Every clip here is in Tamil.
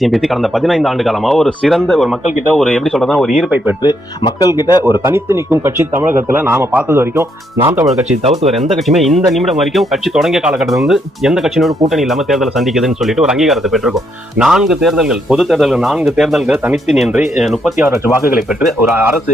சிஎம்பிசி கடந்த பதினைந்து ஆண்டு காலமா ஒரு சிறந்த ஒரு மக்கள் கிட்ட ஒரு எப்படி சொல்றதா ஒரு ஈர்ப்பை பெற்று மக்கள் கிட்ட ஒரு தனித்து நிற்கும் கட்சி தமிழகத்துல நாம பார்த்தது வரைக்கும் நாம் தமிழர் கட்சி தவிர்த்து வேற எந்த கட்சியுமே இந்த நிமிடம் வரைக்கும் கட்சி தொடங்கிய காலகட்டத்தில் இருந்து எந்த கட்சியோட கூட்டணி இல்லாம தேர்தலை சந்திக்குதுன்னு சொல்லிட்டு ஒரு அங்கீகாரத்தை பெற்றிருக்கும். நான்கு தேர்தல்கள் பொது தேர்தல்கள் நான்கு தேர்தல்கள் தனித்து நின்று முப்பத்தி ஆறு லட்சம் வாக்குகளை பெற்று ஒரு அரசு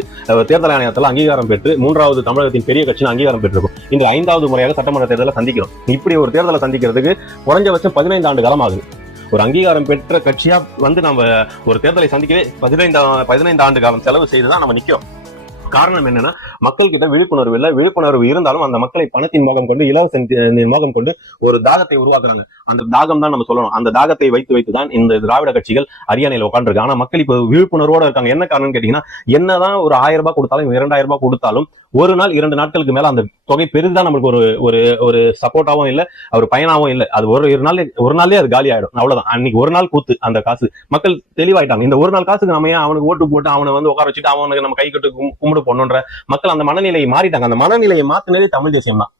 தேர்தல் ஆணையத்தில் அங்கீகாரம் பெற்று மூன்றாவது தமிழகத்தின் பெரிய கட்சியின் அங்கீகாரம் பெற்றிருக்கும். இன்று ஐந்தாவது முறையாக சட்டமன்ற தேர்தலை சந்திக்கிறோம். இப்படி ஒரு தேர்தலை சந்திக்கிறதுக்கு குறைஞ்சபட்சம் பதினைந்து ஆண்டு காலம் ஆகுது ஒரு அங்கீகாரம் பெற்ற கட்சியா வந்து நம்ம ஒரு தேர்தலை சந்திக்கவே பதினைந்து பதினைந்து ஆண்டு காலம் செலவு செய்து தான் நம்ம நிக்கிறோம் காரணம் என்னன்னா மக்கள் கிட்ட விழிப்புணர்வு இல்லை. விழிப்புணர்வு இருந்தாலும் அந்த மக்களை பணத்தின் மோகம் கொண்டு இலவச மோகம் கொண்டு ஒரு தாகத்தை உருவாக்குறாங்க. அந்த தாகம் தான் நம்ம சொல்லணும். அந்த தாகத்தை வைத்து வைத்து தான் இந்த திராவிட கட்சிகள் அரியணையில் உட்காந்துருக்கு ஆனா மக்கள் இப்போ விழிப்புணர்வோட இருக்காங்க. என்ன காரணம்னு கேட்டீங்கன்னா என்னதான் ஒரு ஆயிரம் ரூபாய் கொடுத்தாலும் இரண்டாயிரம் ரூபாய் கொடுத்தாலும் ஒரு நாள் இரண்டு நாட்களுக்கு மேல அந்த தொகை பெரிதா நம்மளுக்கு ஒரு ஒரு ஒரு சப்போர்ட்டாவும் இல்ல ஒரு பயனாவும் இல்ல. அது ஒரு இரு நாள் ஒரு நாளே அது காலி ஆயிடும். அவ்வளவுதான். அன்னைக்கு ஒரு நாள் கூத்து அந்த காசு. மக்கள் தெளிவாயிட்டாங்க. இந்த ஒரு நாள் காசுக்கு நம்ம ஏன் அவனுக்கு ஓட்டு போட்டு அவனை வந்து உட்கார வச்சுட்டு அவனுக்கு நம்ம கை கட்டு கும்பிடு போடணுன்ற மக்கள் அந்த மனநிலையை மாறிட்டாங்க. அந்த மனநிலையை மாத்தினதே தமிழ் தேசியம் தான்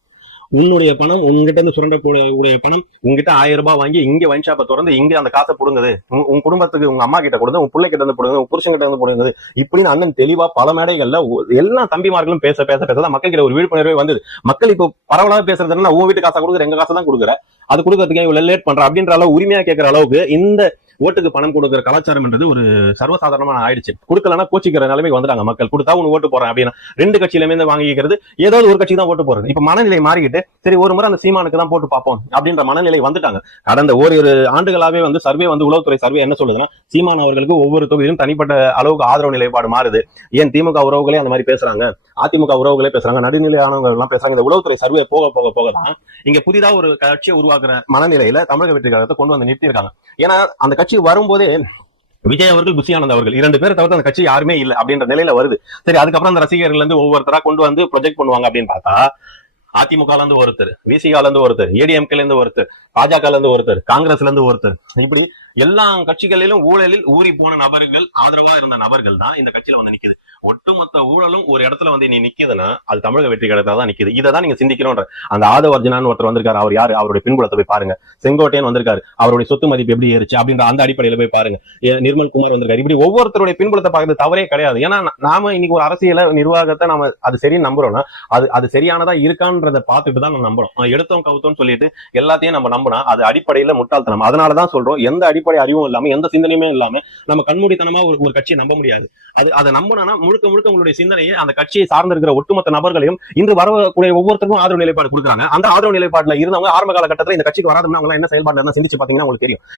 உன்னுடைய பணம் உங்ககிட்ட இருந்து சுரண்ட உடைய பணம் உங்ககிட்ட ஆயிரம் ரூபாய் வாங்கி இங்க வைன் ஷாப்பை திறந்து இங்க அந்த காசை புடுங்குது. உன் குடும்பத்துக்கு உங்க அம்மா கிட்ட கொடுங்க உன் பிள்ளை கிட்ட இருந்து கொடுங்க உங்க புருஷன் கிட்ட இருந்து கொடுங்க இப்படின்னு அண்ணன் தெளிவா பல மேடைகள்ல எல்லா தம்பிமார்களும் பேச பேச பேச தான் மக்கள் கிட்ட ஒரு விழிப்புணர்வே வந்தது. மக்கள் இப்போ பரவலாக பேசுறது என்ன உன் வீட்டு காசை கொடுக்குற எங்க காசை தான் கொடுக்குற. அது கொடுக்கறதுக்கு இவ்வளவு லேட் பண்ற? அப்படின்ற அளவு உரிமையா கேட்கற அளவுக்கு இந்த ஓட்டுக்கு பணம் கொடுக்குற கலாச்சாரம்ன்றது ஒரு சர்வசாதாரணமான ஆயிடுச்சு. கொடுக்கலன்னா கோச்சிக்கிற நிலைமைக்கு வந்துட்டாங்க மக்கள். கொடுத்தா உனக்கு ஓட்டு போறேன் அப்படின்னா ரெண்டு கட்சியிலுமே இருந்து வாங்கிக்கிறது ஏதாவது ஒரு கட்சி தான் ஓட்டு போறது இப்ப மனநிலை மாறிக்கிட்டு சரி ஒரு முறை அந்த சீமானுக்கு தான் போட்டு பார்ப்போம் அப்படின்ற மனநிலை வந்துட்டாங்க. கடந்த ஓரிரு ஆண்டுகளாவே வந்து சர்வே வந்து உளவுத்துறை சர்வே என்ன சொல்லுதுன்னா சீமான் அவர்களுக்கு ஒவ்வொரு தொகுதியிலும் தனிப்பட்ட அளவுக்கு ஆதரவு நிலைப்பாடு மாறுது. ஏன் திமுக உறவுகளே அந்த மாதிரி பேசுறாங்க? அதிமுக உறவுகளே பேசுறாங்க. நடுநிலையானவங்க எல்லாம் பேசுறாங்க. இந்த உளவுத்துறை சர்வே போக போக போக தான் இங்க புதிதா ஒரு கட்சியை உருவாக்குற மனநிலையில தமிழக வெற்றி கழகத்தை கொண்டு வந்து நிறுத்தியிருக்காங்க. ஏன்னா அந்த கட்சி வரும்போதே விஜய் அவர்கள் புஷியானந்த் அவர்கள் இரண்டு பேரை தவிர்த்து அந்த கட்சி யாருமே இல்ல அப்படின்ற நிலையில வருது. சரி அதுக்கப்புறம் அந்த ரசிகர்கள் இருந்து ஒவ்வொருத்தரா கொண்டு வந்து ப்ரொஜெக்ட் பண்ணுவாங்க அப்படின்னு பார்த்தா அதிமுகல இருந்து ஒருத்தர் விசிகால இருந்து ஒருத்தர் ஏடிஎம்கேல இருந்து ஒருத்தர் பாஜகல இருந்து ஒருத்தர் காங்கிரஸ்ல இருந்து ஒருத்தர் இப்படி எல்லா கட்சிகளிலும் ஊழலில் ஊறி போன நபர்கள் ஆதரவா இருந்த நபர்கள் தான் இந்த கட்சியில வந்து நிக்குது. ஒட்டுமொத்த ஊழலும் ஒரு இடத்துல வந்து நீ நிக்குதுன்னா அது தமிழக வெற்றி கழகத்தான் தான் நிக்குது. இதை தான் நீங்க சிந்திக்கணும்ன்ற அந்த ஆதவ அர்ஜுனான்னு ஒருத்தர் வந்திருக்காரு அவர் யாரு? அவருடைய பின்புலத்தை போய் பாருங்க. செங்கோட்டையன் வந்திருக்காரு. அவருடைய சொத்து மதிப்பு எப்படி ஏறிச்சு? அப்படின்ற அந்த அடிப்படையில போய் பாருங்க. நிர்மல் குமார் வந்திருக்காரு. இப்படி ஒவ்வொருத்தருடைய பின்புலத்தை பார்க்கறது தவறே கிடையாது. ஏன்னா நாம இன்னைக்கு ஒரு அரசியல நிர்வாகத்தை நாம அது சரின்னு நம்புறோம்னா அது அது சரியானதா இருக்கான்றத பார்த்துட்டு தான் நம்ம நம்புறோம். எடுத்தோம் கவுத்தோம்னு சொல்லிட்டு எல்லாத்தையும் நம்ம நம்பினா அது அடிப்படையில முட்டாள்தனம். அதனாலதான் சொல்றோம் எந்த அடிப்படை அறிவும் இல்லாம எந்த சிந்தனையுமே இல்லாம நம்ம கண்மூடித்தனமா ஒரு ஒரு கட்சியை நம்ப முடியாது. அது அதை நம்பினா முழுக்க முழுக்க உங்களுடைய சிந்தனையை அந்த கட்சியை சார்ந்திருக்கிற ஒட்டுமொத்த நபர்களையும் இன்று வரக்கூடிய ஒவ்வொருத்தருக்கும் ஆதரவு நிலைப்பாடு கொடுக்குறாங்க. அந்த ஆதரவு நிலைப்பாடுல இருந்தவங்க ஆரம்ப காலகட்டத்தில் இந்த கட்சிக்கு வராதவங்க அவங்க என்ன செயல்பாடு சிந்திச்சு பாத்தீங்கன்னா உங்களுக்கு தெரியும்.